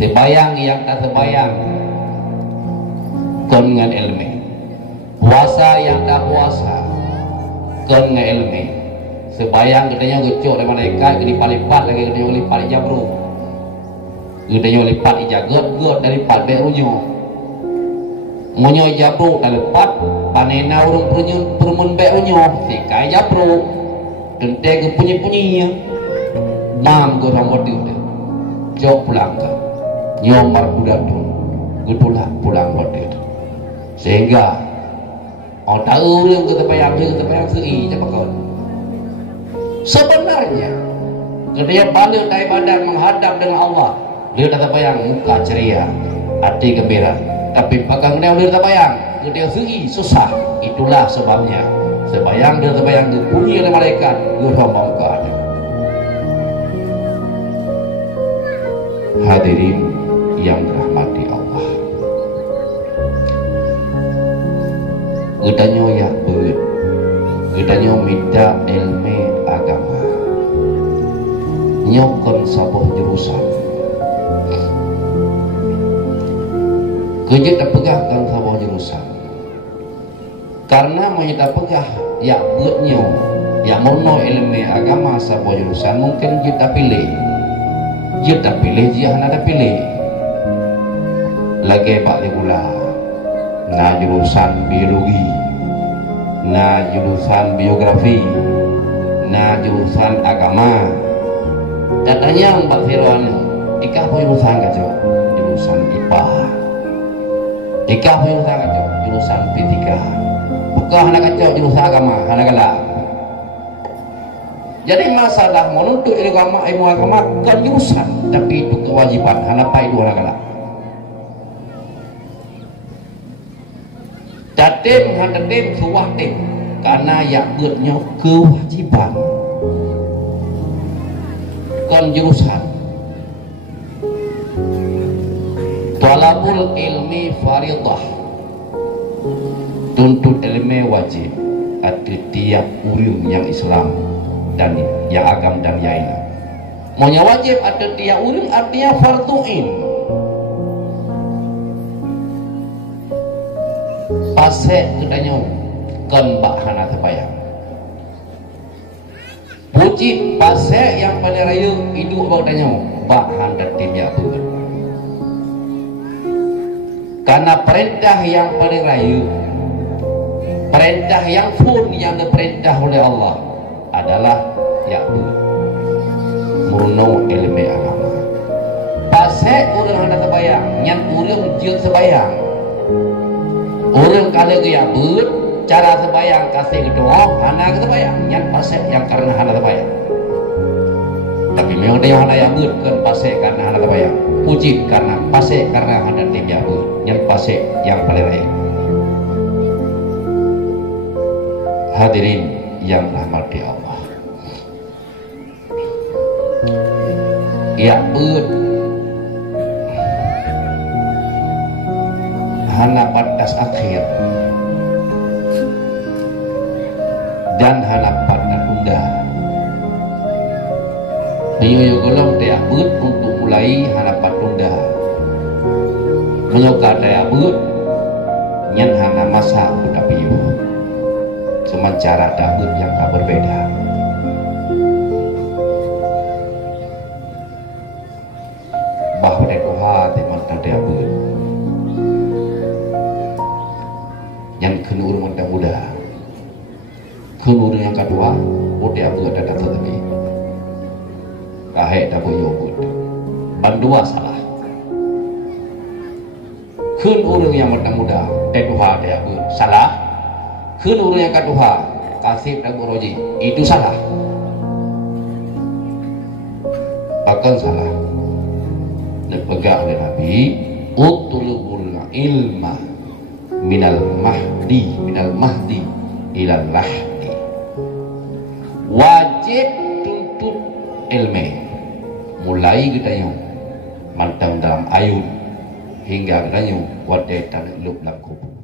Sebayang yang tak sebayang kon dengan ilmu. Puasa yang tak puasa kon dengan ilmu. Sebayang katanya gecok dari malaikat lipat-lipat lagi katanya lipat jabru. Katanya lipat ijagot-got dari lipat berunya. Munyo jabru dan lepat panena urung permun berunya sikai jabru. Dente ke punyi-punyinya. Mam go rambut dia. Jok pulang ke nyomar budak tu pulang hotel sehingga orang tahu yang kita bayang sei je pakon. Sebenarnya dia balik dari badan menghadap dengan Allah, dia tak bayang muka ceria, hati gembira, tapi pakai dia tak bayang dia sei susah. Itulah sebabnya sebayang dia tak bayang dipuji oleh malaikat dia rombong ke ada. Hadirin yang dirahmati Allah, gedanyo ya beut, gedanyo minta ilmu agama, nyokon sabuh jurusan, kerja tak pegah kan sabuh jurusan, karena mau tak pegah ya beutnyo, ya mono ilmu agama sabuh jurusan mungkin kita pilih, kita pilih dia ada pilih. Lagi pak pula na jurusan biologi, na jurusan biografi, na jurusan agama. Katanya Mbak Firwan, ikah jurusan kaco jurusan IPA, ikah jurusan kaco jurusan P3, bukan anak kaco jurusan agama, anak galak. Jadi masalah menuntut ilmu agama kan jurusan, tapi itu kewajiban. Anak pai dua anak galak. Datim hadatim suwatim karena yang beutnya kewajiban kon jurusan. Talabul ilmi faridah, tuntut ilmu wajib ada tiap urang yang Islam dan yang agam dan yang lain. Maunya wajib ada tiap urang artinya fardu'in. Pasek katanya kembak hana terbayang. Puji pasek yang pada raya hidup bau tanya bak handa timnya beut. Karena perintah yang pada raya, perintah yang pun yang diperintah oleh Allah adalah ya beut. Muno ilmu agama. Pasek urang handa terbayang, nyan urang jeung sebayang. Orang kalau dia beut cara sebayang kasih kedua hana sebayang yang pasek yang karena hana sebayang. Tapi memang dia hana yang beut kan pasek karena hana sebayang. Puji karena pasek karena hana tiga beut yang pasek yang paling lain. Hadirin yang rahmati Allah, ya beut hana batas akhir dan hana batas tunda. Menyoyo golong daya beut untuk mulai hana batas tunda. Menyoka daya beut nyan hana masa untuk tapiu. Cuma cara dabut yang tak berbeda. Bahwa dekoha teman daya beut yang kenur muda-muda, kenur yang kedua, muda buat ada tetapi, kahek dah boyo bud, bandua salah. Kenur yang muda-muda, kedua dia bud salah. Kenur yang kedua, kasih dah boroji, itu salah. Bahkan salah. Dipegang oleh Nabi, utlubul ilma minal mahdi ilal lahdi. Wajib tuntut ilmu mulai kita yang mantang dalam ayun hingga kita yang wadai tanah lub kubur.